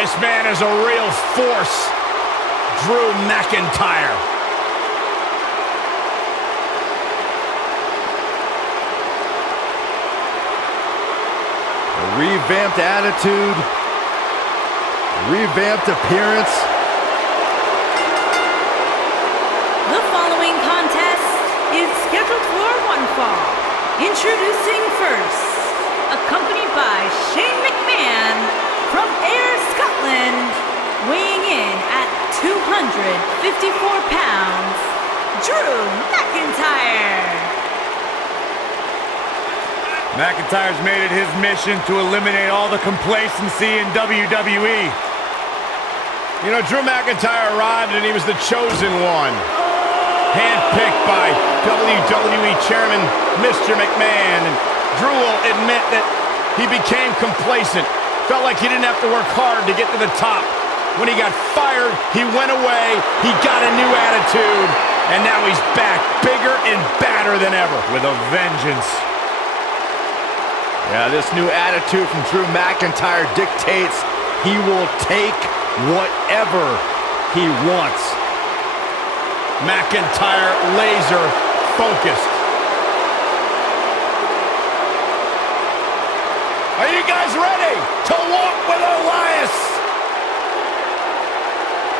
This man is a real force, Drew McIntyre. A revamped attitude, revamped appearance. The following contest is scheduled for one fall. Introducing first, accompanied by Shane McMahon from Ayr, Scotland, weighing in at 254 pounds, Drew McIntyre. McIntyre's made it his mission to eliminate all the complacency in WWE. You know, Drew McIntyre arrived and he was the chosen one. Handpicked by WWE Chairman Mr. McMahon. And Drew will admit that he became complacent. Felt like he didn't have to work hard to get to the top. When he got fired, he went away, he got a new attitude, and now he's back, bigger and badder than ever. With a vengeance. Yeah, this new attitude from Drew McIntyre dictates he will take whatever he wants. McIntyre laser focused. Are you guys ready to walk with Elias?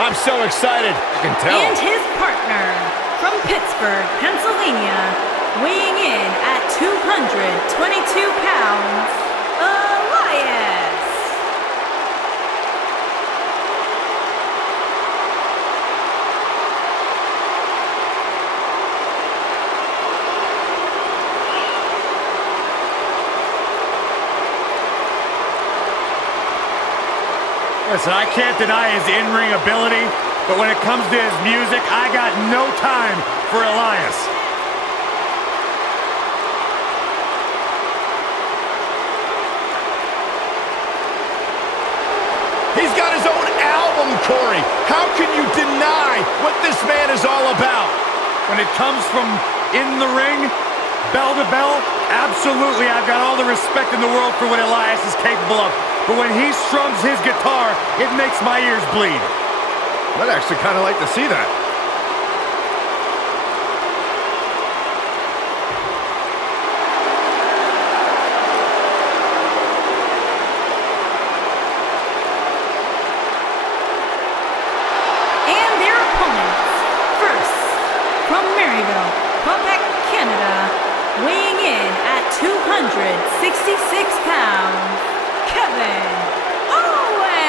I'm so excited. I can tell. And his partner from Pittsburgh, Pennsylvania, weighing in at 222 pounds, Elias. Listen, I can't deny his in-ring ability, but when it comes to his music, I got no time for Elias. He's got his own album, Corey. How can you deny what this man is all about? When it comes from in the ring, bell to bell, absolutely, I've got all the respect in the world for what Elias is capable of. But when he strums his guitar, it makes my ears bleed. I'd actually kind of like to see that. And their opponents, first, from Maryville, Quebec, Canada, weighing in at 266 pounds, Kevin Owens.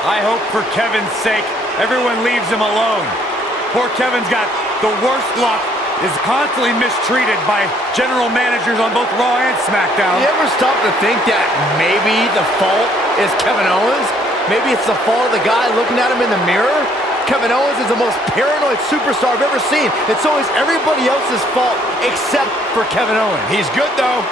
I hope for Kevin's sake, everyone leaves him alone. Poor Kevin's got the worst luck, is constantly mistreated by general managers on both Raw and Smackdown. You ever stop to think that maybe the fault is Kevin Owens? Maybe it's the fault of the guy looking at him in the mirror? Kevin Owens is the most paranoid superstar I've ever seen, and so is everybody else's fault except for Kevin Owens. He's good, though.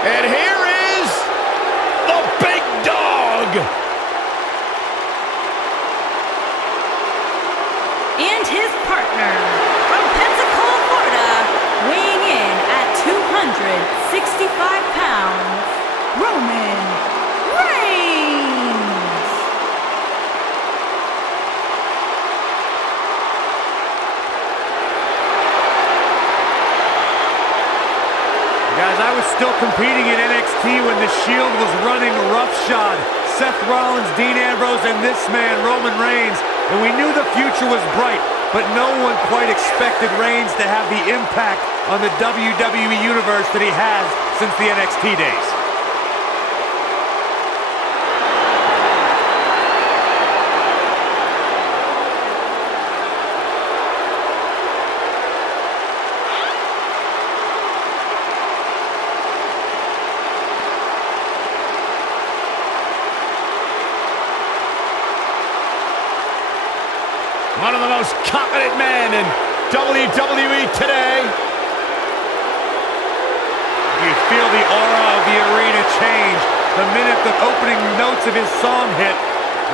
And here is the big dog. And his partner from Pensacola, Florida, weighing in at 265 pounds, Roman Reigns. Guys, I was still competing in NXT when the Shield was running roughshod. Seth Rollins, Dean Ambrose, and this man, Roman Reigns. And we knew the future was bright, but no one quite expected Reigns to have the impact on the WWE Universe that he has since the NXT days. One of the the most confident men in WWE today. You feel the aura of the arena change the minute the opening notes of his song hit.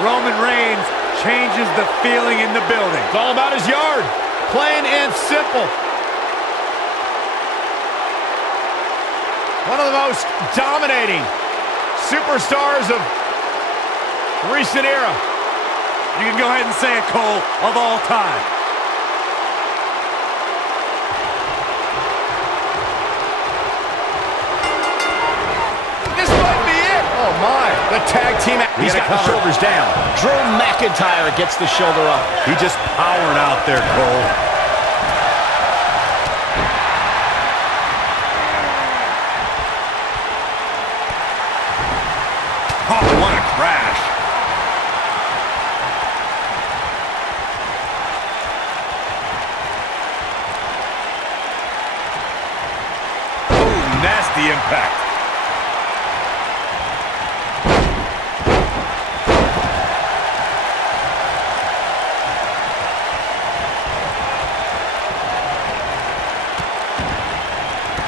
Roman Reigns changes the feeling in the building. It's all about his yard. Plain and simple. One of the most dominating superstars of recent era. You can go ahead and say it, Cole, of all time. This might be it. Oh, my. The tag team. He's got the shoulders down. Drew McIntyre gets the shoulder up. He just powered out there, Cole. Oh, what a crash. Oh, nasty impact.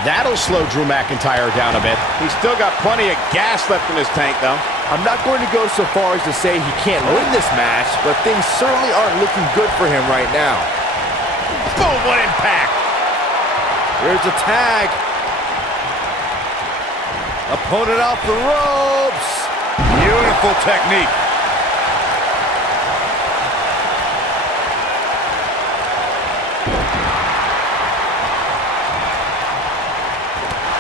That'll slow Drew McIntyre down a bit. He's still got plenty of gas left in his tank, though. I'm not going to go so far as to say he can't win this match, but things certainly aren't looking good for him right now. Boom, what impact! Here's a tag. Opponent off the ropes. Beautiful technique.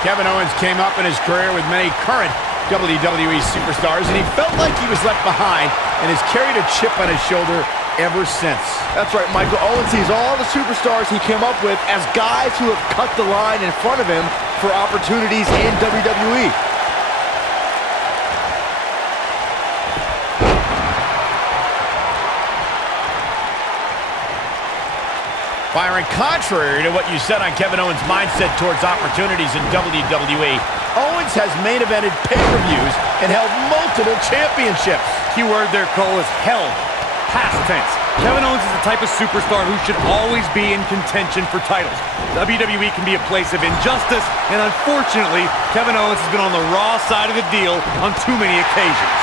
Kevin Owens came up in his career with many current WWE superstars, and he felt like he was left behind and has carried a chip on his shoulder ever since. That's right, Michael. Owens sees all the superstars he came up with as guys who have cut the line in front of him for opportunities in WWE. Byron, contrary to what you said on Kevin Owens' mindset towards opportunities in WWE, Owens has main evented pay-per-views and held multiple championships. Key word there, Cole, is held. Past tense. Kevin Owens is the type of superstar who should always be in contention for titles. WWE can be a place of injustice, and unfortunately, Kevin Owens has been on the raw side of the deal on too many occasions.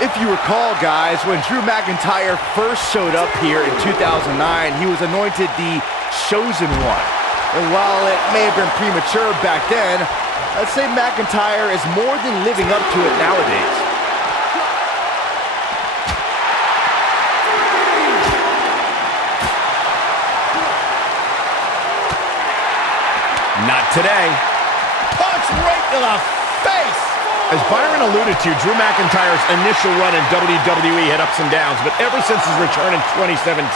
If you recall, guys, when Drew McIntyre first showed up here in 2009, he was anointed the Chosen One. And while it may have been premature back then, I'd say McIntyre is more than living up to it nowadays. Not today. Punch right to the face! As Byron alluded to, Drew McIntyre's initial run in WWE had ups and downs, but ever since his return in 2017,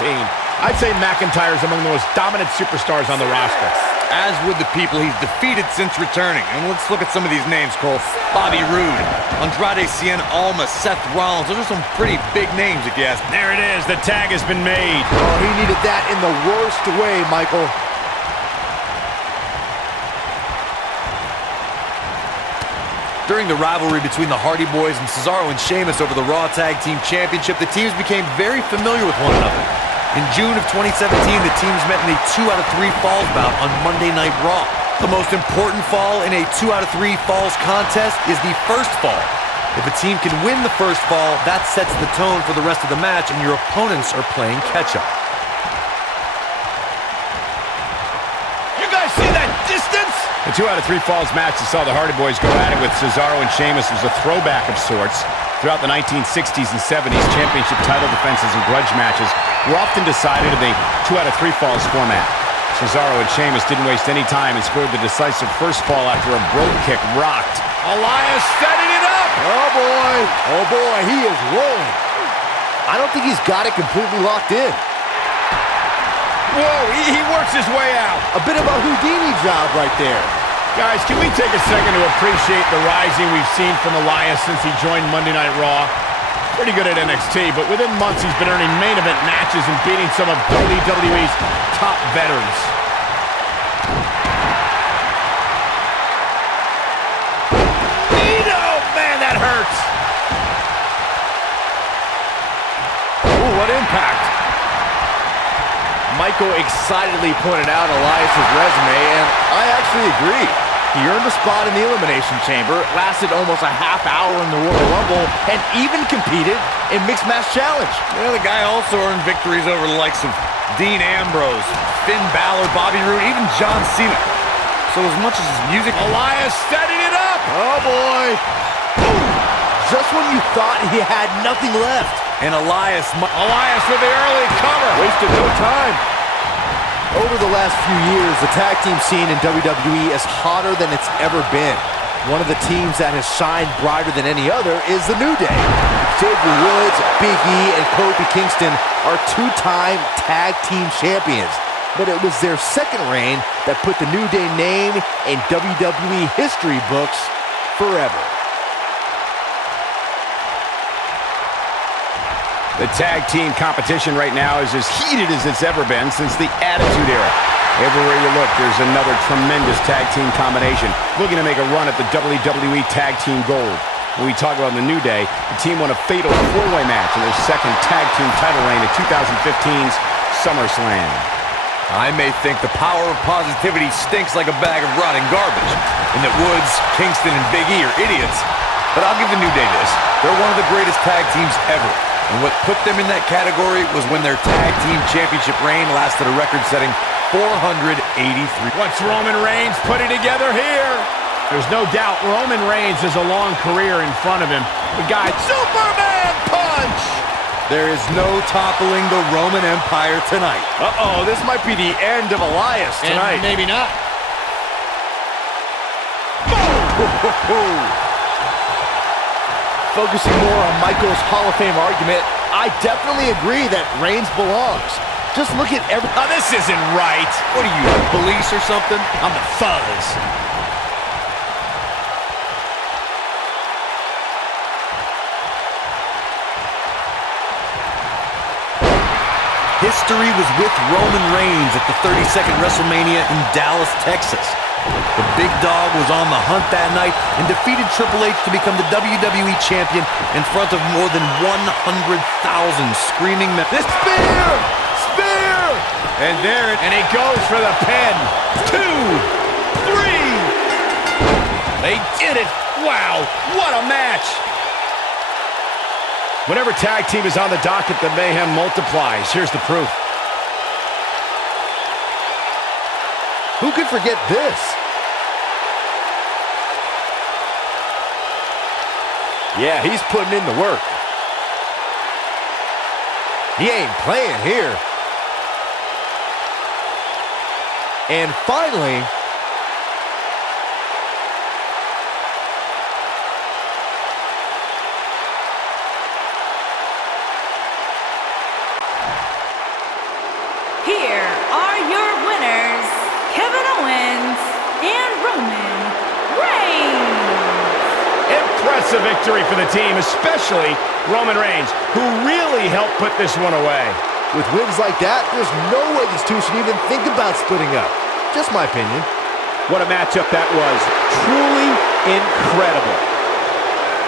I'd say McIntyre's among the most dominant superstars on the roster. As would the people he's defeated since returning. And let's look at some of these names, Cole. Bobby Roode, Andrade Cien Almas, Seth Rollins. Those are some pretty big names, if you ask me. There it is. The tag has been made. Oh, he needed that in the worst way, Michael. During the rivalry between the Hardy Boys and Cesaro and Sheamus over the Raw Tag Team Championship, the teams became very familiar with one another. In June of 2017, the teams met in a 2 out of 3 falls bout on Monday Night Raw. The most important fall in a 2 out of 3 falls contest is the first fall. If a team can win the first fall, that sets the tone for the rest of the match, and your opponents are playing catch-up. You guys see that distance? The 2 out of 3 falls match that saw the Hardy Boys go at it with Cesaro and Sheamus was a throwback of sorts. Throughout the 1960s and 70s, championship title defenses and grudge matches were often decided in the 2 out of 3 falls format. Cesaro and Sheamus didn't waste any time and scored the decisive first fall after a brogue kick rocked. Elias setting it up! Oh boy, he is rolling. I don't think he's got it completely locked in. Whoa, he works his way out. A bit of a Houdini job right there. Guys, can we take a second to appreciate the rising we've seen from Elias since he joined Monday Night Raw? Pretty good at NXT, but within months he's been earning main event matches and beating some of WWE's top veterans. Michael excitedly pointed out Elias' resume, and I actually agree. He earned a spot in the Elimination Chamber, lasted almost a half hour in the Royal Rumble, and even competed in Mixed Match Challenge. Yeah, the guy also earned victories over the likes of Dean Ambrose, Finn Balor, Bobby Roode, even John Cena. So as much as his music... Elias setting it up. Oh, boy. Boom. Just when you thought he had nothing left. And Elias with the early cover. Wasted no time. Over the last few years, the tag team scene in WWE is hotter than it's ever been. One of the teams that has shined brighter than any other is the New Day. Xavier Woods, Big E, and Kofi Kingston are two-time tag team champions. But it was their second reign that put the New Day name in WWE history books forever. The tag team competition right now is as heated as it's ever been since the Attitude Era. Everywhere you look, there's another tremendous tag team combination looking to make a run at the WWE Tag Team Gold. When we talk about the New Day, the team won a fatal four-way match in their second tag team title reign at 2015's SummerSlam. I may think the power of positivity stinks like a bag of rotting garbage, and that Woods, Kingston, and Big E are idiots. But I'll give the New Day this. They're one of the greatest tag teams ever. And what put them in that category was when their tag team championship reign lasted a record-setting 483. What's Roman Reigns putting together here? There's no doubt Roman Reigns has a long career in front of him. The guy, Superman punch! There is no toppling the Roman Empire tonight. Uh-oh, this might be the end of Elias tonight. And maybe not. Focusing more on Michael's Hall of Fame argument, I definitely agree that Reigns belongs. Just look at every... Oh, this isn't right. What are you, police or something? I'm the Fuzz. History was with Roman Reigns at the 32nd WrestleMania in Dallas, Texas. The big dog was on the hunt that night and defeated Triple H to become the WWE Champion in front of more than 100,000 screaming men. This spear! Spear! And there it... And he goes for the pin. 2, 3. They did it. Wow, what a match. Whenever tag team is on the docket, the mayhem multiplies. Here's the proof. Who could forget this? Yeah, he's putting in the work. He ain't playing here. And finally, Here are your winners, Kevin Owens and Roman Reigns. Impressive victory for the team, especially Roman Reigns, who really helped put this one away. with wins like that, there's no way these two should even think about splitting up. Just my opinion. What a matchup that was. Truly incredible.